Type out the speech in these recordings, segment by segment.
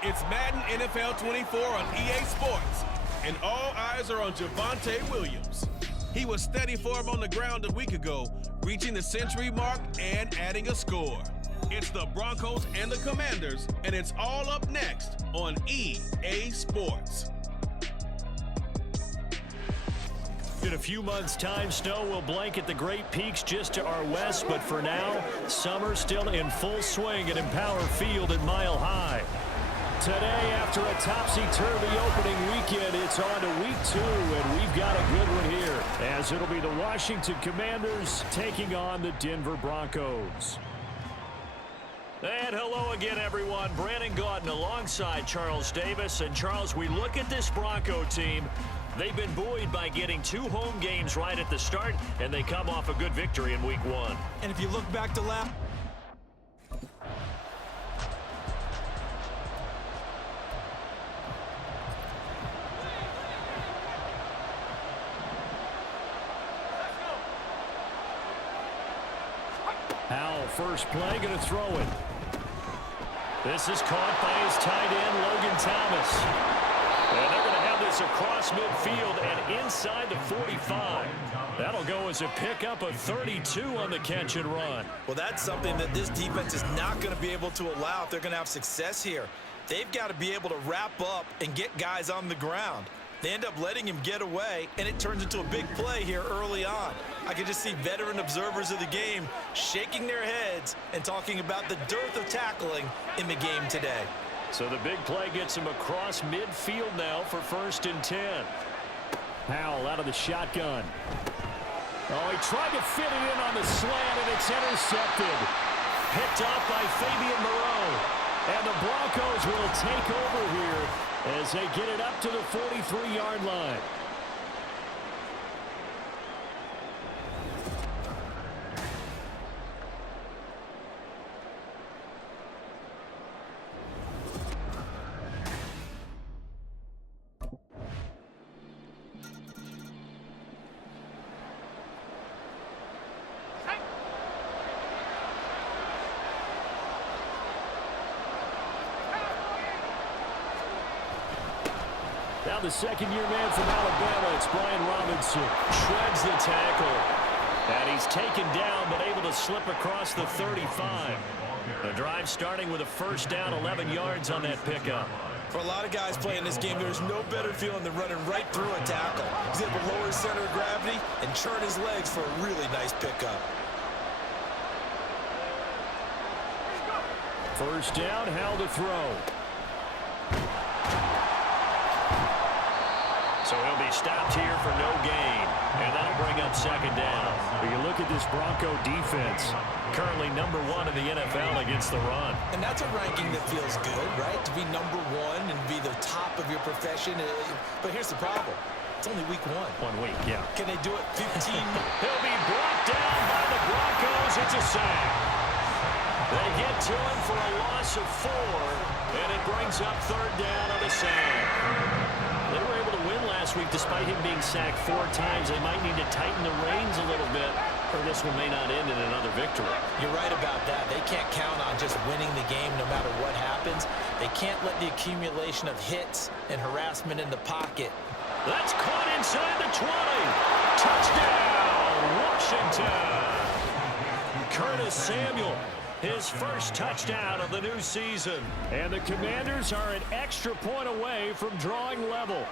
It's Madden NFL 24 on EA Sports, and all eyes are on Javonte Williams. He was steady for him on the ground a week ago, reaching the century mark and adding a score. It's the Broncos and the Commanders, and it's all up next on EA Sports. In a few months' time, snow will blanket the Great Peaks just to our west, but for now, summer still in full swing at Empower Field at Mile High. Today, after a topsy-turvy opening weekend, it's on to week 2, and we've got a good one here, as it'll be the Washington Commanders taking on the Denver Broncos. And hello again, everyone. Brandon Gaudin alongside Charles Davis. And, Charles, we look at this Bronco team. They've been buoyed by getting 2 home games right at the start, and they come off a good victory in week 1. And if you look back to last... Howell, first play, going to throw it. This is caught by his tight end, Logan Thomas. And they're going to have this across midfield and inside the 45. That'll go as a pickup of 32 on the catch and run. Well, that's something that this defense is not going to be able to allow if they're going to have success here. They've got to be able to wrap up and get guys on the ground. They end up letting him get away, and it turns into a big play here early on. I can just see veteran observers of the game shaking their heads and talking about the dearth of tackling in the game today. So the big play gets him across midfield now for 1st and 10. Howell out of the shotgun. Oh, he tried to fit it in on the slant, and it's intercepted. Picked up by Fabian Moreau. And the Broncos will take over here as they get it up to the 43-yard line. Now the second-year man from Alabama, it's Brian Robinson. Shreds the tackle. And he's taken down, but able to slip across the 35. The drive starting with a first down, 11 yards on that pickup. For a lot of guys playing this game, there's no better feeling than running right through a tackle. He's able to lower his center of gravity and churn his legs for a really nice pickup. First down, Howell to throw. So he'll be stopped here for no gain, and that'll bring up 2nd down. When you look at this Bronco defense, currently number 1 in the NFL against the run. And that's a ranking that feels good, right? To be number 1 and be the top of your profession. But here's the problem. It's only week 1. 1 week, yeah. Can they do it 15? He'll be brought down by the Broncos. It's a sack. They get to him for a loss of 4, and it brings up 3rd down on a sack. They were able to win last week despite him being sacked 4 times. They might need to tighten the reins a little bit, or this one may not end in another victory. You're right about that. They can't count on just winning the game no matter what happens. They can't let the accumulation of hits and harassment in the pocket. That's caught inside the 20. Touchdown, Washington. Curtis Samuel, his first touchdown of the new season. And the Commanders are an extra point away from drawing level.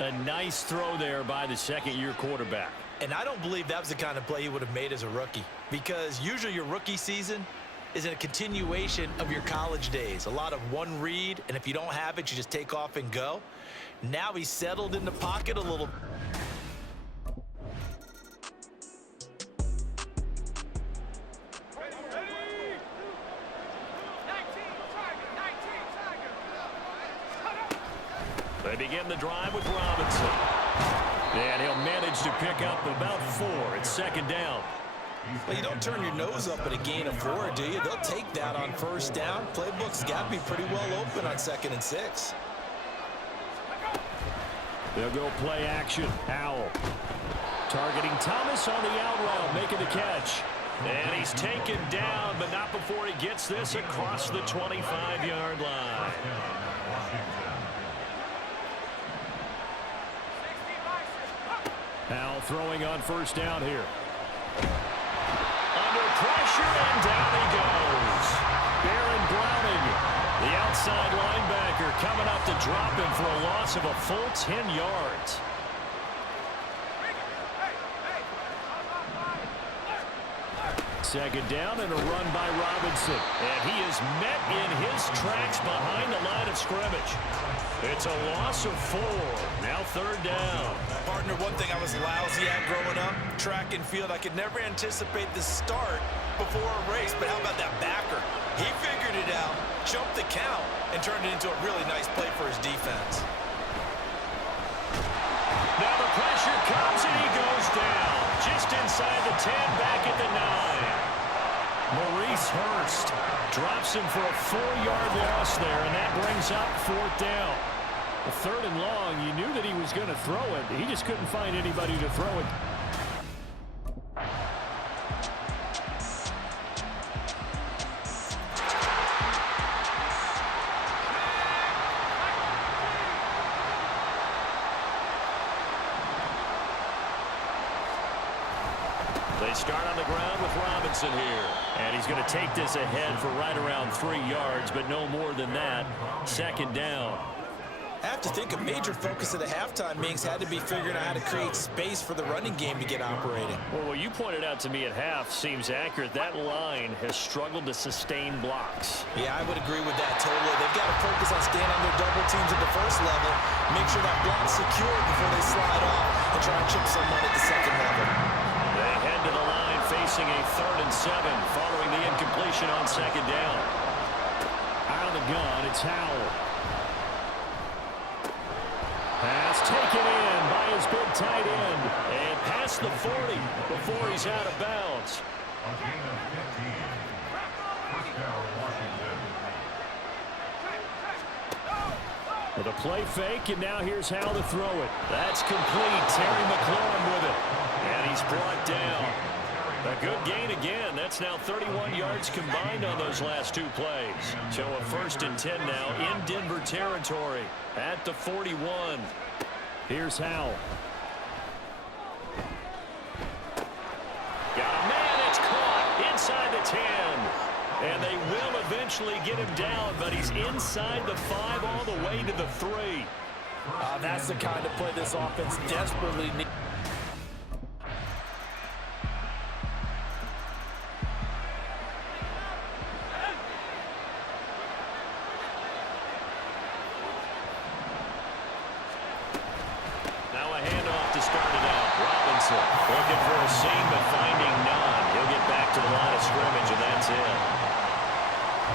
A nice throw there by the 2nd-year quarterback. And I don't believe that was the kind of play he would have made as a rookie, because usually your rookie season is a continuation of your college days. A lot of one read, and if you don't have it, you just take off and go. Now he's settled in the pocket a little. They begin the drive with Robinson. And he'll manage to pick up about 4. It's 2nd down. Well, you don't turn your nose up at a gain of 4, do you? They'll take that on 1st down. Playbook's got to be pretty well open on 2nd and 6. They'll go play action. Howell targeting Thomas on the out route, making the catch. And he's taken down, but not before he gets this across the 25-yard line. Now throwing on first down here. Under pressure, and down he goes. Baron Browning, the outside linebacker, coming up to drop him for a loss of a full 10 yards. Second down and a run by Robinson. And he is met in his tracks behind the line of scrimmage. It's a loss of 4. Now third down. Partner, one thing I was lousy at growing up, track and field. I could never anticipate the start before a race, but how about that backer? He figured it out, jumped the count, and turned it into a really nice play for his defense. Now the pressure comes and he goes down. Just inside the 10, back at the 9. Maurice Hurst drops him for a 4-yard loss there, and that brings up fourth down. The third and long, you knew that he was going to throw it. He just couldn't find anybody to throw it. They start on the ground with Robinson here. And he's going to take this ahead for right around 3 yards, but no more than that. Second down. I have to think a major focus of the halftime meetings had to be figuring out how to create space for the running game to get operating. Well, what you pointed out to me at half seems accurate. That line has struggled to sustain blocks. Yeah, I would agree with that totally. They've got to focus on staying on their double teams at the first level, make sure that block's secured before they slide off and try and chip someone at the second level. They head to the line facing a 3rd and 7 following the incompletion on second down. Out of the gun, it's Howell. Pass taken in by his big tight end. And past the 40 before he's out of bounds. With a play fake, and now here's how to throw it. That's complete. Terry McLaurin with it. And he's brought down. A good gain again. That's now 31 yards combined on those last 2 plays. So a 1st and 10 now in Denver territory at the 41. Here's Howell. Got a man. It's caught inside the 10. And they will eventually get him down, but he's inside the 5 all the way to the 3. That's the kind of play this offense desperately needs. Looking for a seam, but finding none. He'll get back to the line of scrimmage, and that's it.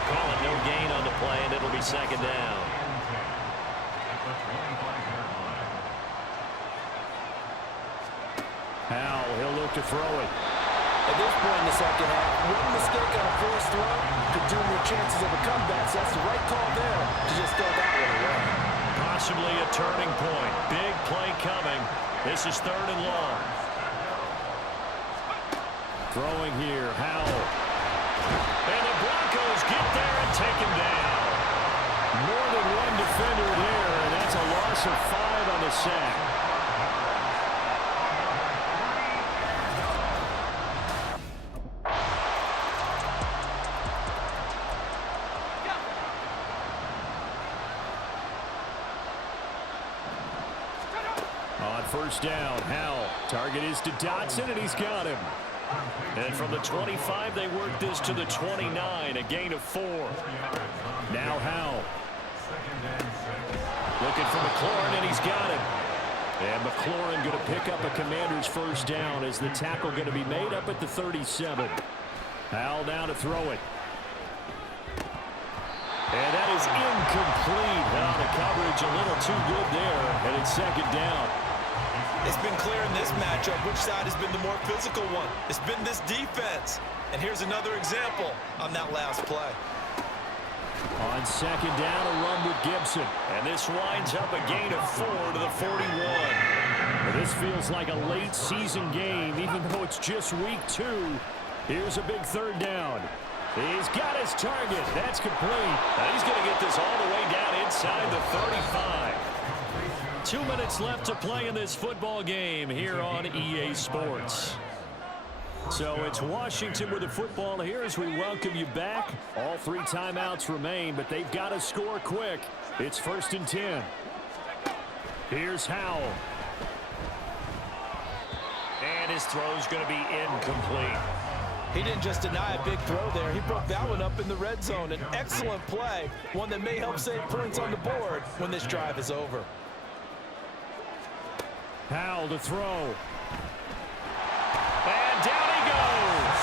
Call it no gain on the play, and it'll be second down. Howell, he'll look to throw it. At this point in the second half, one mistake on a first throw could doom your chances of a comeback. So that's the right call there to just throw that one away. Possibly a turning point. Big play coming. This is 3rd and long. Throwing here, Howell. And the Broncos get there and take him down. More than one defender there, and that's a loss of 5 on the sack. On first down, Howell. Target is to Dotson, and he's got him. And from the 25, they work this to the 29, a gain of 4. Now Howell. Looking for McLaurin, and he's got him. And McLaurin going to pick up a Commander's first down as the tackle going to be made up at the 37. Howell down to throw it. And that is incomplete. Now the coverage a little too good there, and it's second down. It's been clear in this matchup which side has been the more physical one. It's been this defense. And here's another example on that last play. On second down, a run with Gibson. And this winds up a gain of 4 to the 41. Well, this feels like a late season game, even though it's just week 2. Here's a big third down. He's got his target. That's complete. Now he's going to get this all the way down inside the 35. 2 minutes left to play in this football game here on EA Sports. So it's Washington with the football here as we welcome you back. All 3 timeouts remain, but they've got to score quick. It's 1st and 10. Here's Howell. And his throw's going to be incomplete. He didn't just deny a big throw there. He broke that one up in the red zone. An excellent play, one that may help save points on the board when this drive is over. Howell to throw. And down he goes.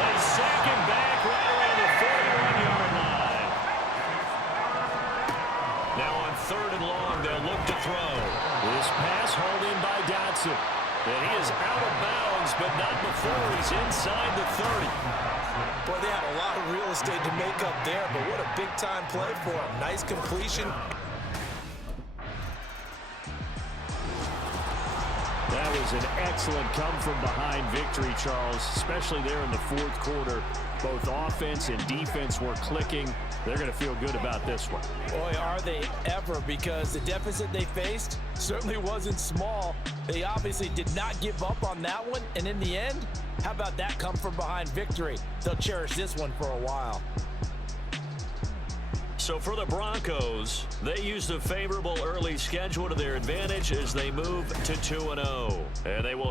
They sack him back right around the 41-yard line. Now on 3rd and long, they'll look to throw. This pass hauled in by Dotson. And he is out of bounds, but not before he's inside the 30. Boy, they had a lot of real estate to make up there, but what a big-time play for him. Nice completion. That was an excellent come-from-behind victory, Charles, especially there in the 4th quarter. Both offense and defense were clicking. They're going to feel good about this one. Boy, are they ever, because the deficit they faced certainly wasn't small. They obviously did not give up on that one, and in the end, how about that come-from-behind victory? They'll cherish this one for a while. So for the Broncos, they used a favorable early schedule to their advantage as they move to 2-0. And they will